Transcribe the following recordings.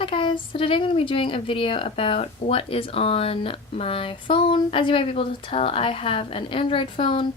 Hi guys, so today I'm going to be doing a video about what is on my phone. As you might be able to tell, I have an Android phone.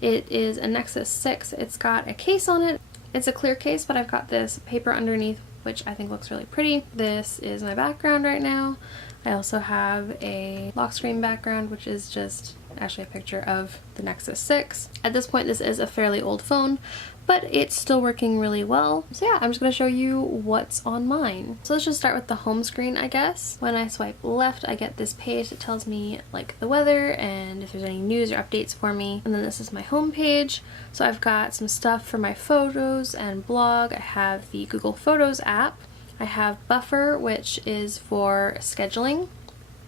It is a Nexus 6. It's got a case on it. It's a clear case, but I've got this paper underneath, which I think looks really pretty. This is my background right now. I also have a lock screen background, which is just actually a picture of the Nexus 6. At this point, this is a fairly old phone, but it's still working really well. So yeah, I'm just going to show you what's on mine. So let's just start with the home screen, I guess. When I swipe left, I get this page that tells me like the weather and if there's any news or updates for me. And then this is my home page. So I've got some stuff for my photos and blog. I have the Google Photos app. I have Buffer, which is for scheduling.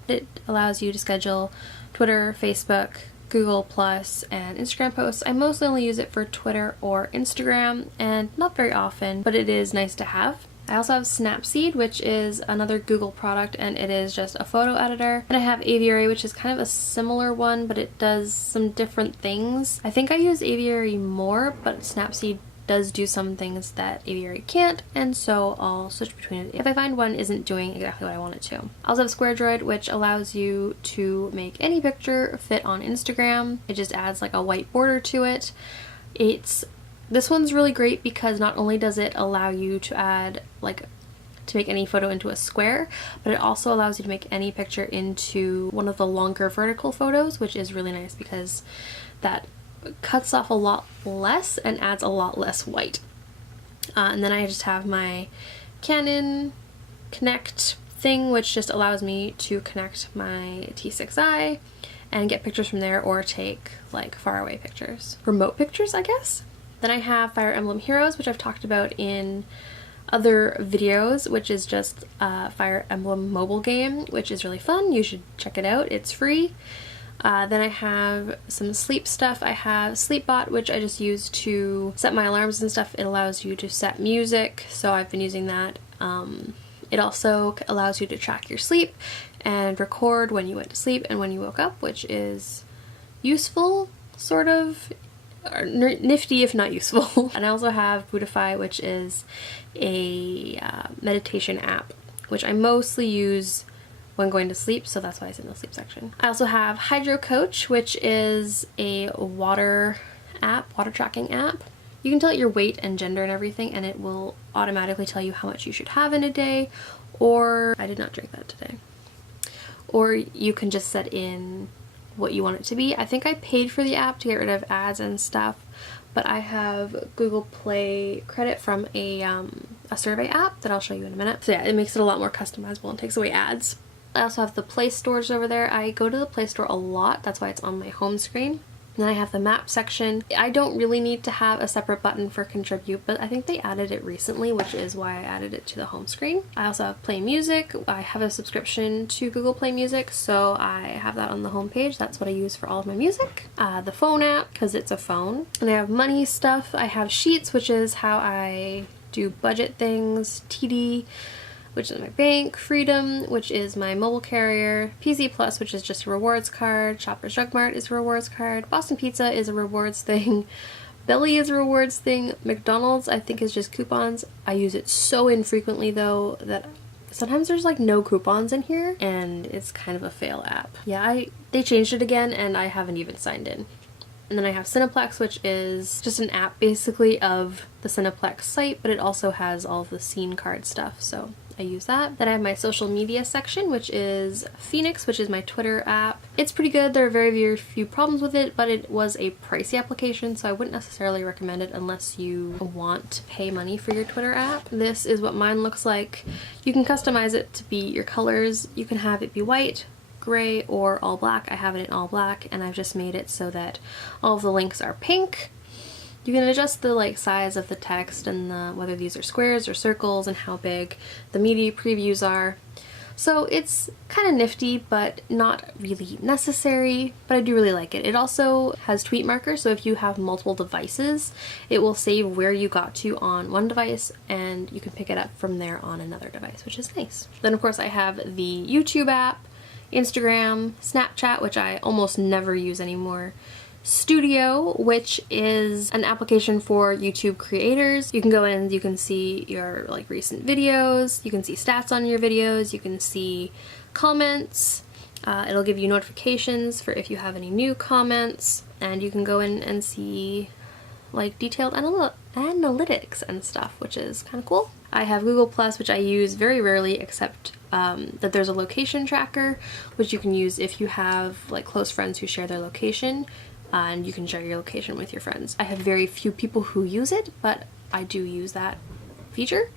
It allows you to schedule Twitter, Facebook, Google Plus, and Instagram posts. I mostly only use it for Twitter or Instagram, and not very often, but it is nice to have. I also have Snapseed, which is another Google product, and it is just a photo editor. And I have Aviary, which is kind of a similar one, but it does some different things. I think I use Aviary more, but Snapseed does do some things that Aviary can't, and so I'll switch between it if I find one isn't doing exactly what I want it to. I also have SquareDroid, which allows you to make any picture fit on Instagram. It just adds like a white border to it. This one's really great because not only does it allow you to add to make any photo into a square, but it also allows you to make any picture into one of the longer vertical photos, which is really nice because that cuts off a lot less and adds a lot less white. And then I just have my Canon Connect thing, which just allows me to connect my T6i and get pictures from there or take like far away pictures. Remote pictures, I guess. Then I have Fire Emblem Heroes, which I've talked about in other videos, which is just a Fire Emblem mobile game, which is really fun. You should check it out. It's free. Then I have some sleep stuff. I have Sleepbot, which I just use to set my alarms and stuff. It allows you to set music, so I've been using that. It also allows you to track your sleep and record when you went to sleep and when you woke up, which is useful, sort of, or nifty if not useful. And I also have Buddhify, which is a meditation app, which I mostly use when going to sleep, so that's why it's in the sleep section. I also have Hydro Coach, which is a water tracking app. You can tell it your weight and gender and everything, and it will automatically tell you how much you should have in a day, or I did not drink that today. Or you can just set in what you want it to be. I think I paid for the app to get rid of ads and stuff, but I have Google Play credit from a survey app that I'll show you in a minute. So yeah, it makes it a lot more customizable and takes away ads. I also have the Play Stores over there. I go to the Play Store a lot, that's why it's on my home screen. And then I have the map section. I don't really need to have a separate button for contribute, but I think they added it recently, which is why I added it to the home screen. I also have Play Music. I have a subscription to Google Play Music, so I have that on the home page. That's what I use for all of my music. The phone app, because it's a phone. And I have money stuff. I have Sheets, which is how I do budget things. TD, which is my bank, Freedom, which is my mobile carrier, PZ Plus, which is just a rewards card, Shoppers Drug Mart is a rewards card, Boston Pizza is a rewards thing, Belly is a rewards thing, McDonald's I think is just coupons. I use it so infrequently though that sometimes there's like no coupons in here and it's kind of a fail app. Yeah, they changed it again and I haven't even signed in. And then I have Cineplex, which is just an app basically of the Cineplex site, but it also has all of the scene card stuff, so I use that. Then I have my social media section, which is Phoenix, which is my Twitter app. It's pretty good. There are very, very few problems with it, but it was a pricey application, so I wouldn't necessarily recommend it unless you want to pay money for your Twitter app. This is what mine looks like. You can customize it to be your colors. You can have it be white, gray, or all black. I have it in all black, and I've just made it so that all of the links are pink. You can adjust the size of the text and whether these are squares or circles and how big the media previews are. So it's kind of nifty, but not really necessary, but I do really like it. It also has tweet markers, so if you have multiple devices, it will save where you got to on one device and you can pick it up from there on another device, which is nice. Then of course I have the YouTube app, Instagram, Snapchat, which I almost never use anymore, Studio, which is an application for YouTube creators. You can go in and you can see your like recent videos, you can see stats on your videos, you can see comments. It'll give you notifications for if you have any new comments, and you can go in and see like detailed analytics and stuff, which is kind of cool. I have Google Plus, which I use very rarely, except that there's a location tracker, which you can use if you have like close friends who share their location, and you can share your location with your friends. I have very few people who use it, but I do use that feature,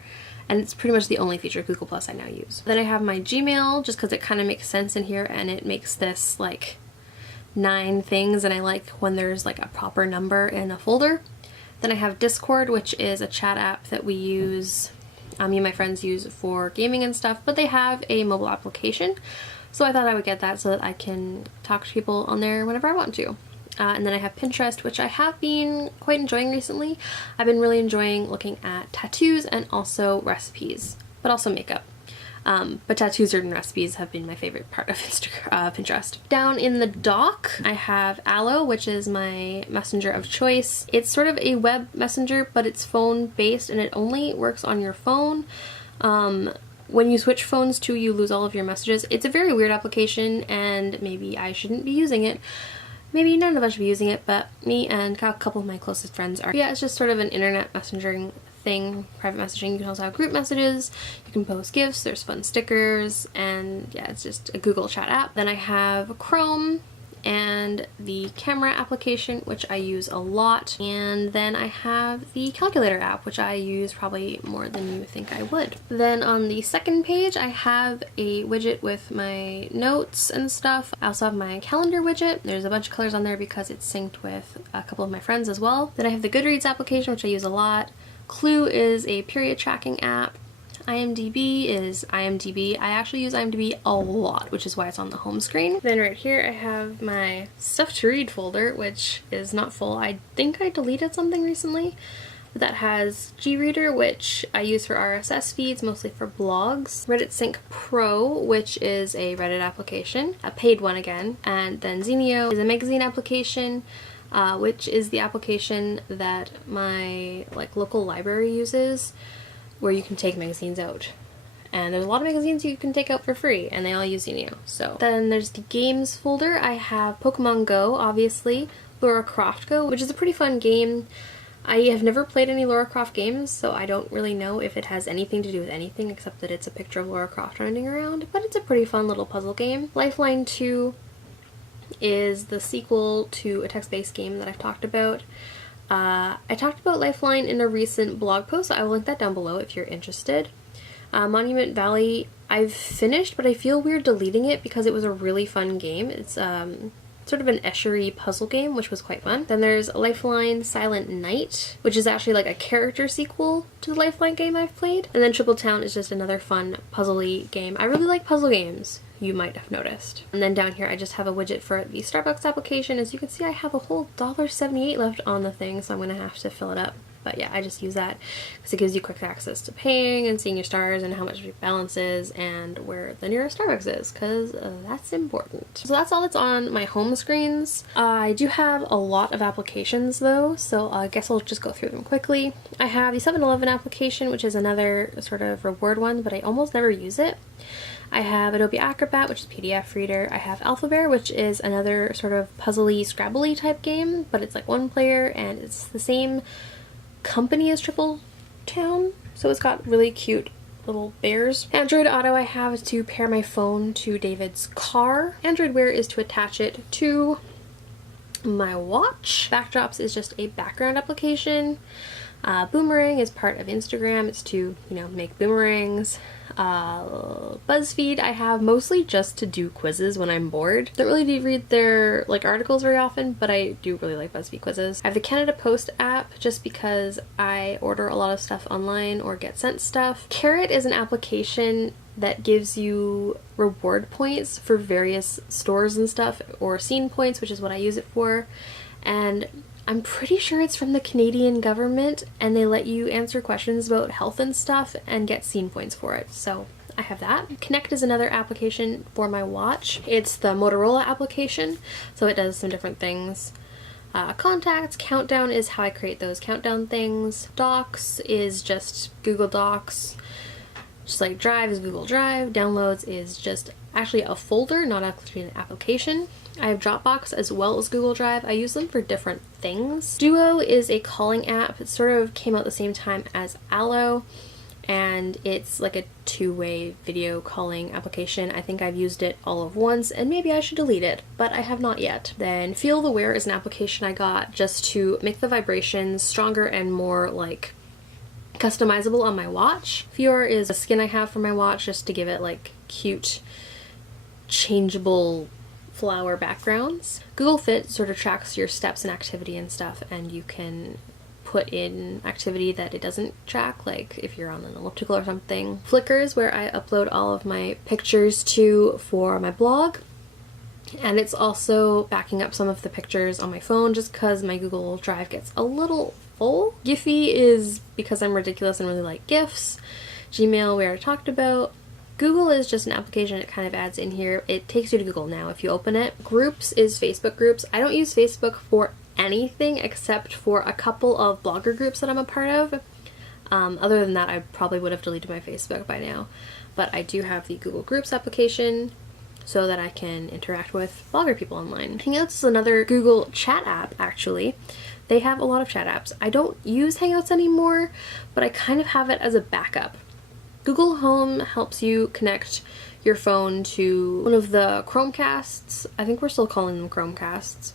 and it's pretty much the only feature of Google Plus I now use. Then I have my Gmail, just because it kind of makes sense in here, and it makes this like 9 things, and I like when there's like a proper number in a folder. Then I have Discord, which is a chat app that we use, me and my friends use for gaming and stuff, but they have a mobile application, so I thought I would get that so that I can talk to people on there whenever I want to. And then I have Pinterest, which I have been quite enjoying recently. I've been really enjoying looking at tattoos and also recipes, but also makeup. But tattoos and recipes have been my favorite part of Pinterest. Down in the dock, I have Allo, which is my messenger of choice. It's sort of a web messenger, but it's phone based, and it only works on your phone. When you switch phones too, you lose all of your messages. It's a very weird application, and maybe I shouldn't be using it. Maybe none of us should be using it, but me and a couple of my closest friends are. Yeah, it's just sort of an internet messaging thing, private messaging. You can also have group messages, you can post gifts, there's fun stickers, and yeah, it's just a Google chat app. Then I have Chrome and the camera application, which I use a lot, and then I have the calculator app, which I use probably more than you think I would. Then on the second page, I have a widget with my notes and stuff. I also have my calendar widget. There's a bunch of colors on there because it's synced with a couple of my friends as well. Then I have the Goodreads application, which I use a lot. Clue is a period tracking app. IMDb is IMDb. I actually use IMDb a lot, which is why it's on the home screen. Then right here I have my stuff to read folder, which is not full. I think I deleted something recently. But that has Greader, which I use for RSS feeds, mostly for blogs. Reddit Sync Pro, which is a Reddit application, a paid one again. And then Zenio is a magazine application, which is the application that my local library uses, where you can take magazines out. And there's a lot of magazines you can take out for free, and they all use Zenio. So then there's the games folder. I have Pokemon Go, obviously, Lara Croft Go, which is a pretty fun game. I have never played any Lara Croft games, so I don't really know if it has anything to do with anything except that it's a picture of Lara Croft running around, but it's a pretty fun little puzzle game. Lifeline 2 is the sequel to a text-based game that I've talked about. I talked about Lifeline in a recent blog post, so I will link that down below if you're interested. Monument Valley, I've finished, but I feel weird deleting it because it was a really fun game. It's sort of an Eschery puzzle game, which was quite fun. Then there's Lifeline Silent Night, which is actually like a character sequel to the Lifeline game I've played. And then Triple Town is just another fun puzzle-y game. I really like puzzle games, you might have noticed. And then down here I just have a widget for the Starbucks application. As you can see, I have a whole $1.78 left on the thing, so I'm gonna have to fill it up. But yeah, I just use that because it gives you quick access to paying and seeing your stars and how much your balance is and where the nearest Starbucks is, because that's important. So that's all that's on my home screens. I do have a lot of applications though, so I guess I'll just go through them quickly. I have the 7-Eleven application, which is another sort of reward one, but I almost never use it. I have Adobe Acrobat, which is PDF reader. I have Alphabear, which is another sort of puzzly, Scrabble-y type game, but it's like one player and it's the same company as Triple Town, so it's got really cute little bears. Android Auto I have to pair my phone to David's car. Android Wear is to attach it to my watch. Backdrops is just a background application. Boomerang is part of Instagram. It's to, make boomerangs. BuzzFeed I have mostly just to do quizzes when I'm bored. Don't really read their articles very often, but I do really like BuzzFeed quizzes. I have the Canada Post app just because I order a lot of stuff online or get sent stuff. Carrot is an application that gives you reward points for various stores and stuff, or scene points, which is what I use it for. And I'm pretty sure it's from the Canadian government, and they let you answer questions about health and stuff and get scene points for it. So I have that. Connect is another application for my watch. It's the Motorola application, so it does some different things. Contacts, Countdown is how I create those countdown things. Docs is just Google Docs. Just like Drive is Google Drive. Downloads is just actually a folder, not actually an application. I have Dropbox as well as Google Drive. I use them for different things. Duo is a calling app. It sort of came out the same time as Allo, and it's like a two-way video calling application. I think I've used it all of once, and maybe I should delete it, but I have not yet. Then Feel the Wear is an application I got just to make the vibrations stronger and more like customizable on my watch. Fior is a skin I have for my watch just to give it like cute, changeable flower backgrounds. Google Fit sort of tracks your steps and activity and stuff, and you can put in activity that it doesn't track, like if you're on an elliptical or something. Flickr is where I upload all of my pictures to for my blog, and it's also backing up some of the pictures on my phone just because my Google Drive gets a little full. Giphy is because I'm ridiculous and really like GIFs. Gmail we already talked about. Google is just an application it kind of adds in here. It takes you to Google Now if you open it. Groups is Facebook groups. I don't use Facebook for anything except for a couple of blogger groups that I'm a part of. Other than that, I probably would have deleted my Facebook by now. But I do have the Google Groups application so that I can interact with blogger people online. Hangouts is another Google chat app, actually. They have a lot of chat apps. I don't use Hangouts anymore, but I kind of have it as a backup. Google Home helps you connect your phone to one of the Chromecasts. I think we're still calling them Chromecasts.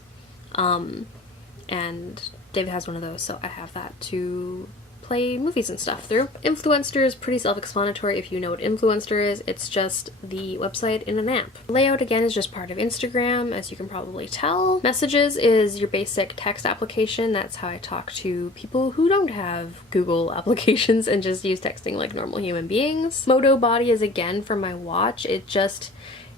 And David has one of those, so I have that to play movies and stuff through. Influencer is pretty self-explanatory if you know what Influencer is. It's just the website in an app. Layout, again, is just part of Instagram, as you can probably tell. Messages is your basic text application. That's how I talk to people who don't have Google applications and just use texting like normal human beings. Moto Body is, again, for my watch.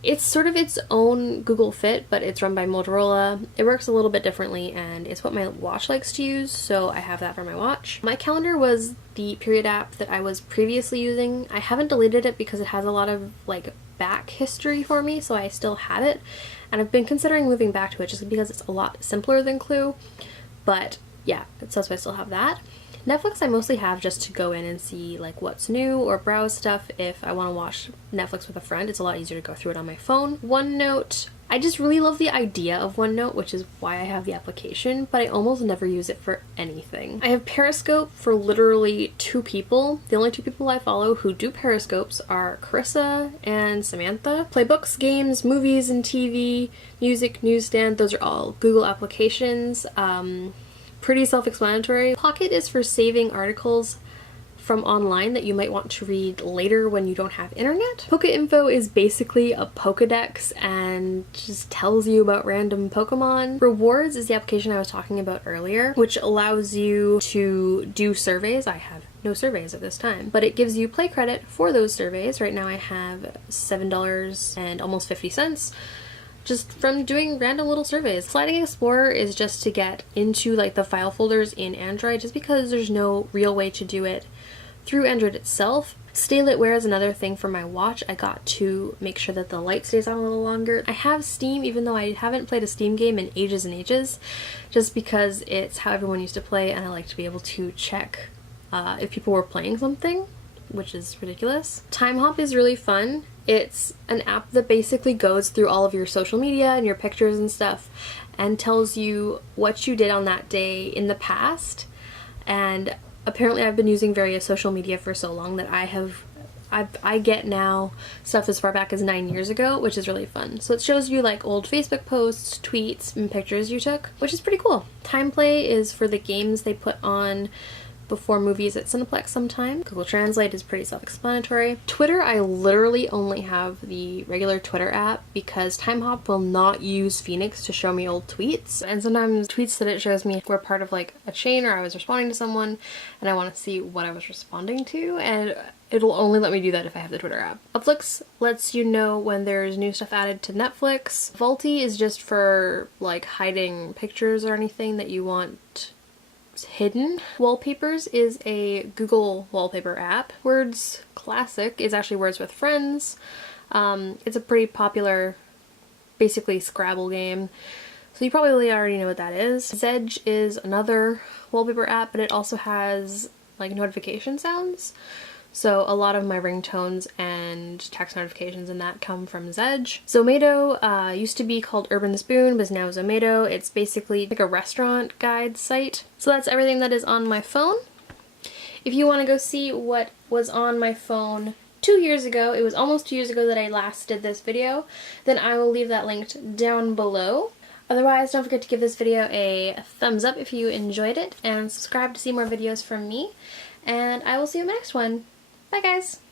It's sort of its own Google Fit, but it's run by Motorola. It works a little bit differently, and it's what my watch likes to use, so I have that for my watch. My calendar was the period app that I was previously using. I haven't deleted it because it has a lot of like back history for me, so I still have it, and I've been considering moving back to it just because it's a lot simpler than Clue, but yeah, so I still have that. Netflix I mostly have just to go in and see like what's new or browse stuff if I want to watch Netflix with a friend. It's a lot easier to go through it on my phone. OneNote, I just really love the idea of OneNote, which is why I have the application, but I almost never use it for anything. I have Periscope for literally 2 people. The only 2 people I follow who do Periscopes are Carissa and Samantha. Playbooks, games, movies and TV, music, newsstand, those are all Google applications. Pretty self-explanatory. Pocket is for saving articles from online that you might want to read later when you don't have internet. Poke.info is basically a Pokedex and just tells you about random Pokemon. Rewards is the application I was talking about earlier, which allows you to do surveys. I have no surveys at this time, but it gives you play credit for those surveys. Right now I have $7 and almost 50 cents. Just from doing random little surveys. Sliding Explorer is just to get into like the file folders in Android, just because there's no real way to do it through Android itself. Stay Lit Wear is another thing for my watch. I got to make sure that the light stays on a little longer. I have Steam, even though I haven't played a Steam game in ages and ages, just because it's how everyone used to play, and I like to be able to check if people were playing something, which is ridiculous. Time Hop is really fun. It's an app that basically goes through all of your social media and your pictures and stuff and tells you what you did on that day in the past. And apparently I've been using various social media for so long that I get now stuff as far back as 9 years ago, which is really fun. So it shows you like old Facebook posts, tweets, and pictures you took, which is pretty cool. Time Play is for the games they put on before movies at Cineplex sometime. Google Translate is pretty self-explanatory. Twitter, I literally only have the regular Twitter app because Time Hop will not use Phoenix to show me old tweets. And sometimes tweets that it shows me were part of like a chain, or I was responding to someone and I want to see what I was responding to, and it'll only let me do that if I have the Twitter app. Netflix lets you know when there's new stuff added to Netflix. Vaulty is just for like hiding pictures or anything that you want hidden. Wallpapers is a Google wallpaper app. Words Classic is actually Words with Friends. It's a pretty popular, basically Scrabble game So you probably already know what that is. Zedge is another wallpaper app, but it also has like notification sounds. So a lot of my ringtones and text notifications and that come from Zedge. Zomato used to be called Urban Spoon, but is now Zomato. It's basically like a restaurant guide site. So that's everything that is on my phone. If you want to go see what was on my phone 2 years ago, it was almost 2 years ago that I last did this video, then I will leave that linked down below. Otherwise, don't forget to give this video a thumbs up if you enjoyed it, and subscribe to see more videos from me, and I will see you in the next one. Bye guys!